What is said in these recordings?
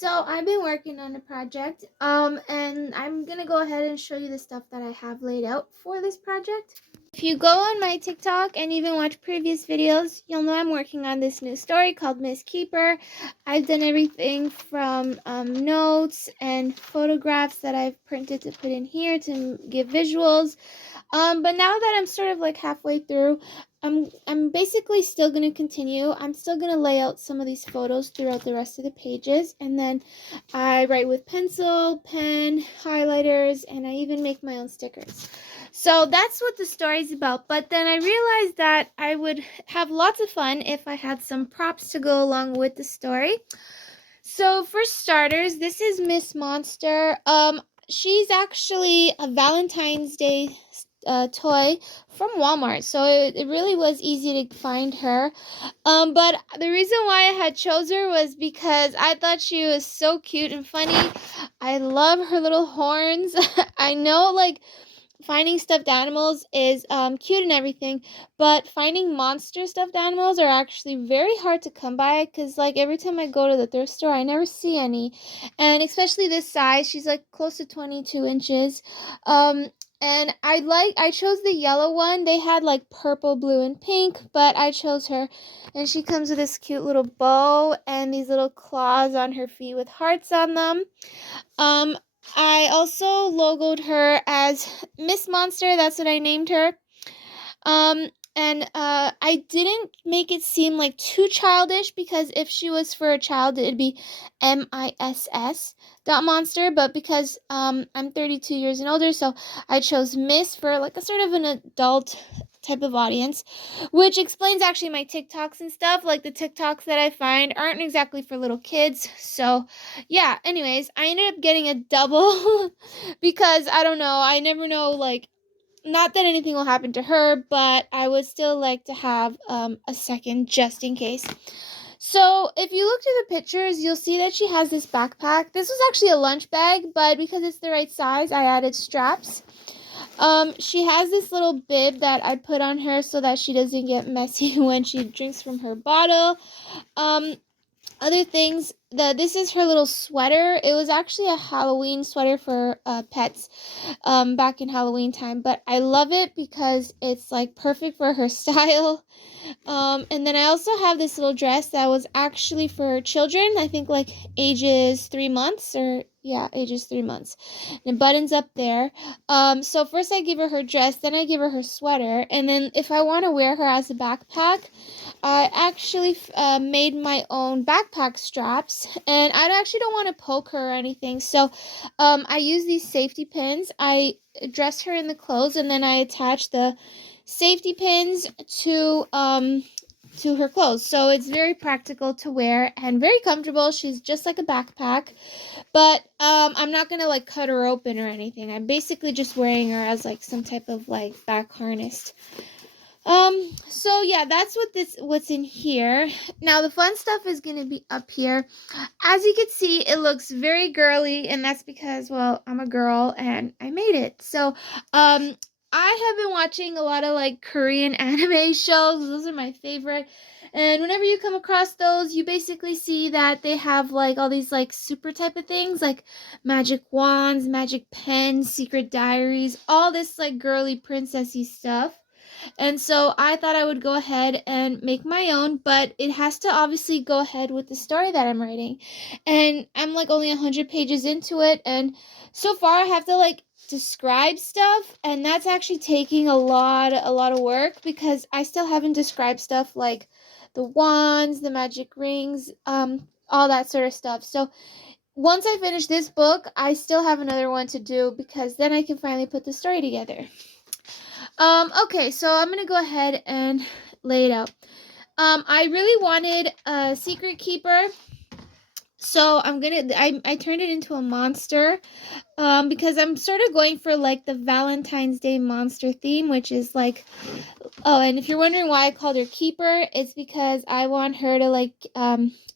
So I've been working on a project, and I'm gonna go ahead and show you the stuff that I have laid out for this project. If you go on my TikTok and even watch previous videos, you'll know I'm working on this new story called Miss Keeper. I've done everything from notes and photographs that I've printed to put in here to give visuals. But now that I'm sort of like halfway through, I'm basically still going to continue. I'm still going to lay out some of these photos throughout the rest of the pages, and then I write with pencil, pen, highlighters, and I even make my own stickers. So that's what the story's about. But then I realized that I would have lots of fun if I had some props to go along with the story. So for starters, this is Miss Monster. She's actually a Valentine's Day toy from Walmart, so it really was easy to find her. But the reason why I had chose her was because I thought she was so cute and funny. I love her little horns. I know, like, finding stuffed animals is cute and everything, but finding monster stuffed animals are actually very hard to come by, because like every time I go to the thrift store I never see any, and especially this size. She's like close to 22 inches. And I chose the yellow one. They had like purple, blue, and pink, but I chose her, and she comes with this cute little bow and these little claws on her feet with hearts on them. um I also logoed her as Miss Monster. That's what I named her. And I didn't make it seem like too childish, because if she was for a child, it'd be MISS dot monster. But because I'm 32 years and older, so I chose Miss for like a sort of an adult type of audience, which explains actually my TikToks and stuff. Like the TikToks that I find aren't exactly for little kids. So yeah, anyways, I ended up getting a double because I don't know, I never know, like, not that anything will happen to her, but I would still like to have a second just in case. So if you look through the pictures, you'll see that she has this backpack. This was actually a lunch bag, but because it's the right size, I added straps. She has this little bib that I put on her so that she doesn't get messy when she drinks from her bottle. Um, Other things, this is her little sweater. It was actually a Halloween sweater for pets back in Halloween time, but I love it because it's like perfect for her style. And then I also have this little dress that was actually for children, I think like ages 3 months, or yeah, ages 3 months. And it buttons up there. So first I give her her dress, then I give her her sweater, and then if I want to wear her as a backpack, I actually made my own backpack straps, and I actually don't want to poke her or anything. So I use these safety pins. I dress her in the clothes, and then I attach the safety pins to her clothes. So it's very practical to wear and very comfortable. She's just like a backpack, but I'm not gonna like cut her open or anything. I'm basically just wearing her as like some type of like back harness. So yeah, that's what's in here. Now the fun stuff is gonna be up here. As you can see, it looks very girly, and that's because, well, I'm a girl and I made it. So I have been watching a lot of like Korean anime shows. Those are my favorite. And whenever you come across those, you basically see that they have like all these like super type of things, like magic wands, magic pens, secret diaries, all this like girly princessy stuff. And so I thought I would go ahead and make my own, but it has to obviously go ahead with the story that I'm writing. And I'm like only 100 pages into it, and so far I have to like describe stuff, and that's actually taking a lot of work, because I still haven't described stuff like the wands, the magic rings, all that sort of stuff. So once I finish this book, I still have another one to do, because then I can finally put the story together. Okay, so I'm gonna go ahead and lay it out. I really wanted a secret keeper, so I turned it into a monster, because I'm sort of going for like the Valentine's Day monster theme, which is like, oh, and if you're wondering why I called her Keeper, it's because I want her to like,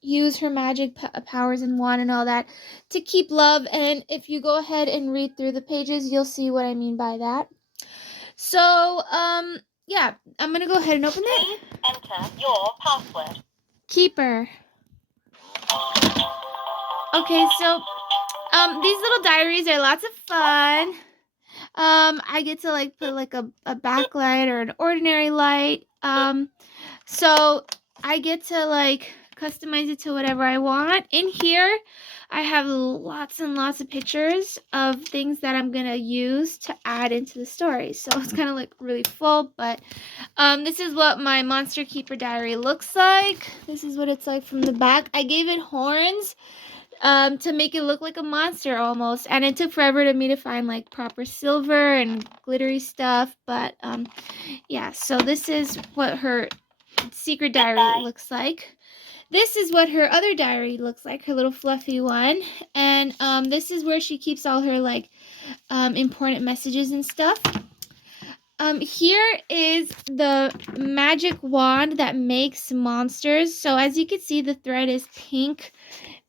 use her magic powers and wand and all that to keep love, and if you go ahead and read through the pages, you'll see what I mean by that. So, yeah, I'm gonna go ahead and open it. Please enter your password. Keeper. Okay, so these little diaries are lots of fun. I get to like put like a backlight or an ordinary light. So I get to like customize it to whatever I want. In here, I have lots and lots of pictures of things that I'm gonna use to add into the story. So it's kind of like really full, but this is what my Monster Keeper diary looks like. This is what it's like from the back. I gave it horns to make it look like a monster almost, and it took forever to me to find like proper silver and glittery stuff, but yeah, so this is what her secret diary looks like. This is what her other diary looks like, her little fluffy one, and this is where she keeps all her like important messages and stuff. Here is the magic wand that makes monsters. So as you can see, the thread is pink,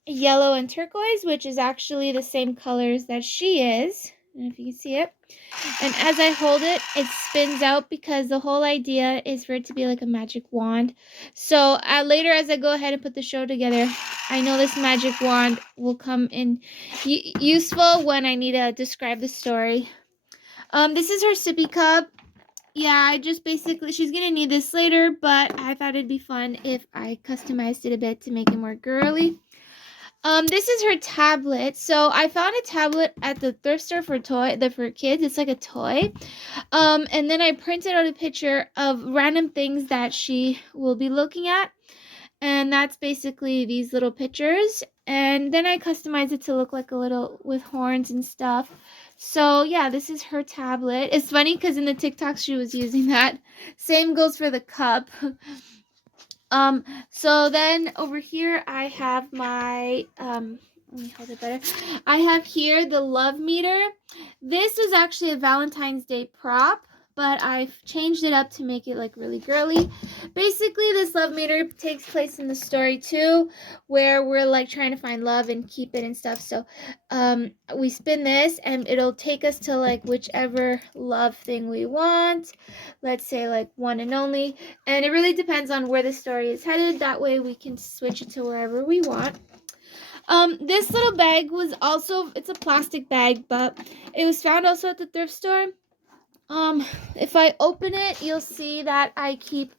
yellow, and turquoise, which is actually the same colors that she is. I don't know if you can see it. And as I hold it, it spins out because the whole idea is for it to be like a magic wand. So later, as I go ahead and put the show together, I know this magic wand will come in useful when I need to describe the story. This is her sippy cup. Yeah, I just basically, she's going to need this later, but I thought it'd be fun if I customized it a bit to make it more girly. This is her tablet. So I found a tablet at the thrift store for kids. It's like a toy. And then I printed out a picture of random things that she will be looking at. And that's basically these little pictures. And then I customized it to look like a little with horns and stuff. So yeah, this is her tablet. It's funny because in the TikTok she was using that. Same goes for the cup. So then over here I have my, let me hold it better. I have here the love meter. This was actually a Valentine's Day prop, but I've changed it up to make it like really girly. Basically, this love meter takes place in the story too, where we're like trying to find love and keep it and stuff. So, we spin this and it'll take us to like whichever love thing we want. Let's say like one and only. And it really depends on where the story is headed. That way we can switch it to wherever we want. This little bag was also, it's a plastic bag, but it was found also at the thrift store. If I open it, you'll see that I keep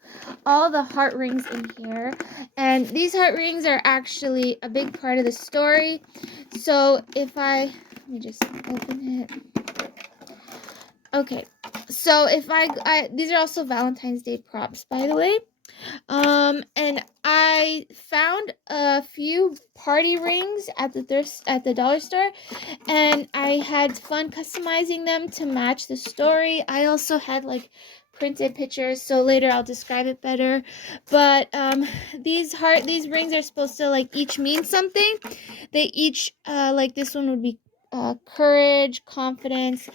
all the heart rings in here. And these heart rings are actually a big part of the story. So let me just open it. Okay, so if these are also Valentine's Day props, by the way. And I found a few party rings at the dollar store, and I had fun customizing them to match the story. I also had like printed pictures, so later I'll describe it better. But these rings are supposed to like each mean something. They each like this one would be courage, confidence,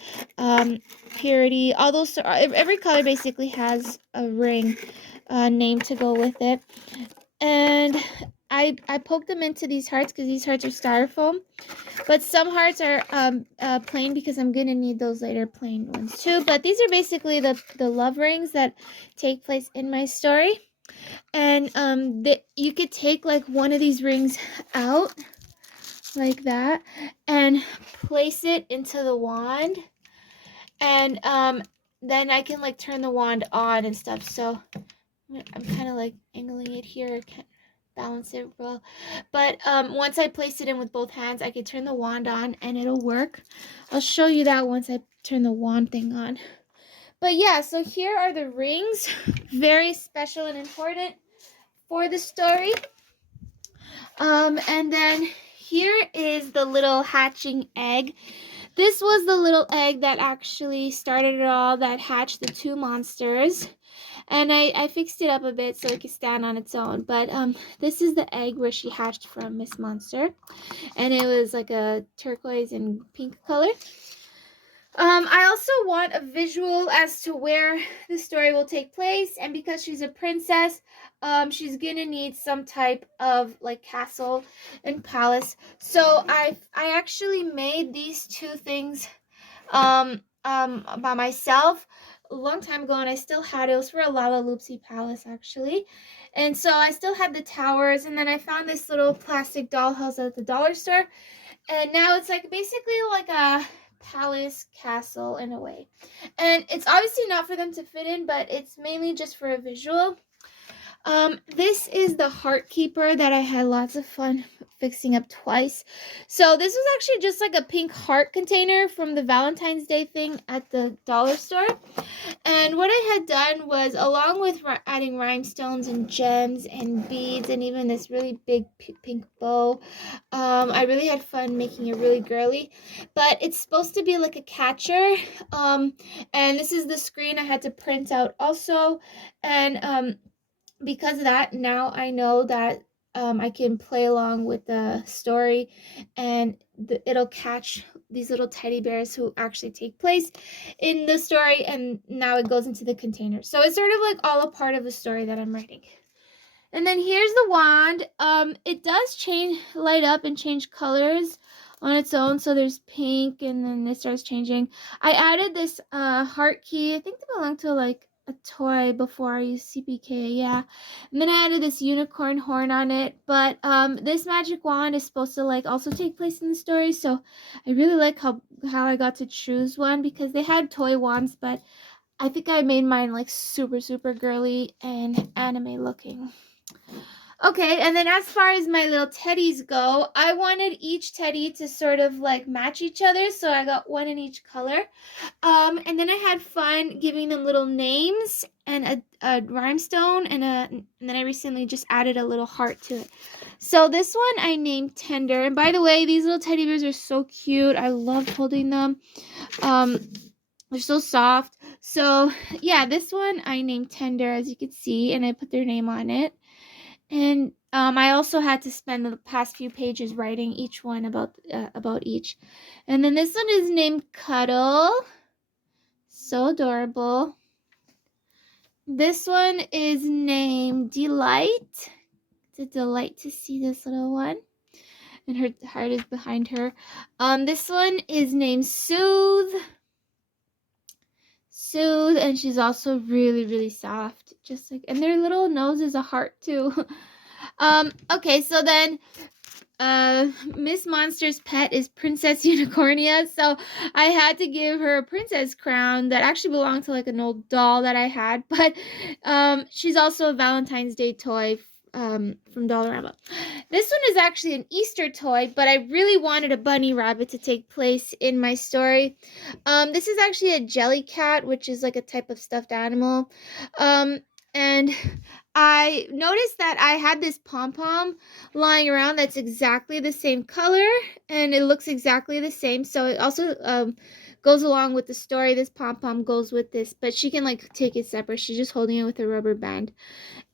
purity. All those, every color basically has a ring name to go with it. And I poked them into these hearts because these hearts are styrofoam, but some hearts are plain because I'm gonna need those later plain ones too. But these are basically the love rings that take place in my story. And you could take like one of these rings out like that and place it into the wand, and then I can like turn the wand on and stuff. So I'm kind of like angling it here. I can't balance it well. But once I place it in with both hands, I can turn the wand on and it'll work. I'll show you that once I turn the wand thing on. But yeah, so here are the rings. Very special and important for the story. And then here is the little hatching egg. This was the little egg that actually started it all, that hatched the two monsters. And I fixed it up a bit so it could stand on its own. But this is the egg where she hatched from Miss Monster. And it was like a turquoise and pink color. I also want a visual as to where the story will take place. And because she's a princess, she's gonna need some type of like castle and palace. So I actually made these two things by myself a long time ago, and I still had it. It was for a Loopsy Palace actually. And so I still had the towers, and then I found this little plastic dollhouse at the dollar store. And now it's like basically like a palace castle in a way. And it's obviously not for them to fit in, but it's mainly just for a visual. This is the heart keeper that I had lots of fun fixing up twice. So this was actually just like a pink heart container from the Valentine's Day thing at the dollar store. And what I had done was, along with adding rhinestones and gems and beads and even this really big pink bow, I really had fun making it really girly. But it's supposed to be like a catcher. And this is the screen I had to print out also. And because of that, now I know that I can play along with the story, and it'll catch these little teddy bears who actually take place in the story, and now it goes into the container. So it's sort of like all a part of the story that I'm writing. And then here's the wand. It does light up and change colors on its own. So there's pink, and then it starts changing. I added this heart key. I think they belong to like a toy before I used CPK, yeah. And then I added this unicorn horn on it. But this magic wand is supposed to like also take place in the story. So I really like how I got to choose one, because they had toy wands, but I think I made mine like super, super girly and anime looking. Okay, and then as far as my little teddies go, I wanted each teddy to sort of like match each other, so I got one in each color. And then I had fun giving them little names and a rhymestone, and then I recently just added a little heart to it. So this one I named Tender. And by the way, these little teddy bears are so cute. I love holding them. They're so soft. So yeah, this one I named Tender, as you can see, and I put their name on it. And I also had to spend the past few pages writing each one about each. And then this one is named Cuddle. So adorable. This one is named Delight. It's a delight to see this little one. And her heart is behind her. This one is named Soothe. And she's also really, really soft. Just like, and their little nose is a heart too. Okay, so then Miss Monster's pet is Princess Unicornia, so I had to give her a princess crown that actually belonged to like an old doll that I had, but she's also a Valentine's Day toy from Dollarama. This one is actually an Easter toy, but I really wanted a bunny rabbit to take place in my story. This is actually a jelly cat, which is like a type of stuffed animal. And I noticed that I had this pom-pom lying around that's exactly the same color, and it looks exactly the same. So it also goes along with the story. This pom-pom goes with this, but she can like take it separate. She's just holding it with a rubber band.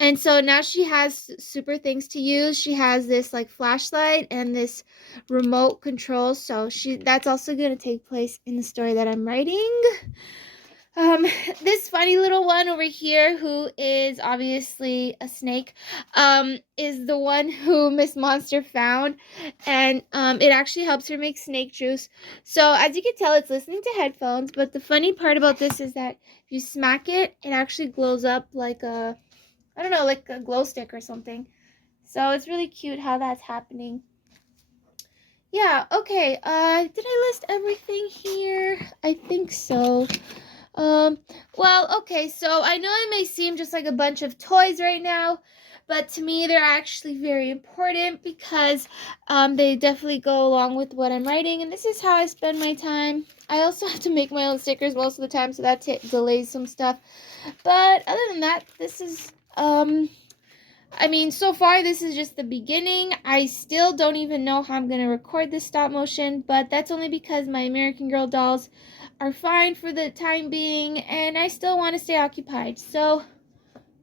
And so now she has super things to use. She has this like flashlight and this remote control. So that's also going to take place in the story that I'm writing. This funny little one over here, who is obviously a snake, is the one who Miss Monster found, and it actually helps her make snake juice. So as you can tell, it's listening to headphones, but the funny part about this is that if you smack it, it actually glows up like a, I don't know, like a glow stick or something. So it's really cute how that's happening. Yeah, okay, did I list everything here? I think so. Well, okay, so I know it may seem just like a bunch of toys right now, but to me they're actually very important, because they definitely go along with what I'm writing, and this is how I spend my time. I also have to make my own stickers most of the time, so that delays some stuff. But other than that, this is I mean, so far this is just the beginning. I still don't even know how I'm going to record this stop motion, but that's only because my American Girl dolls are fine for the time being, and I still want to stay occupied. So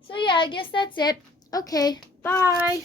yeah, I guess that's it. Okay, bye.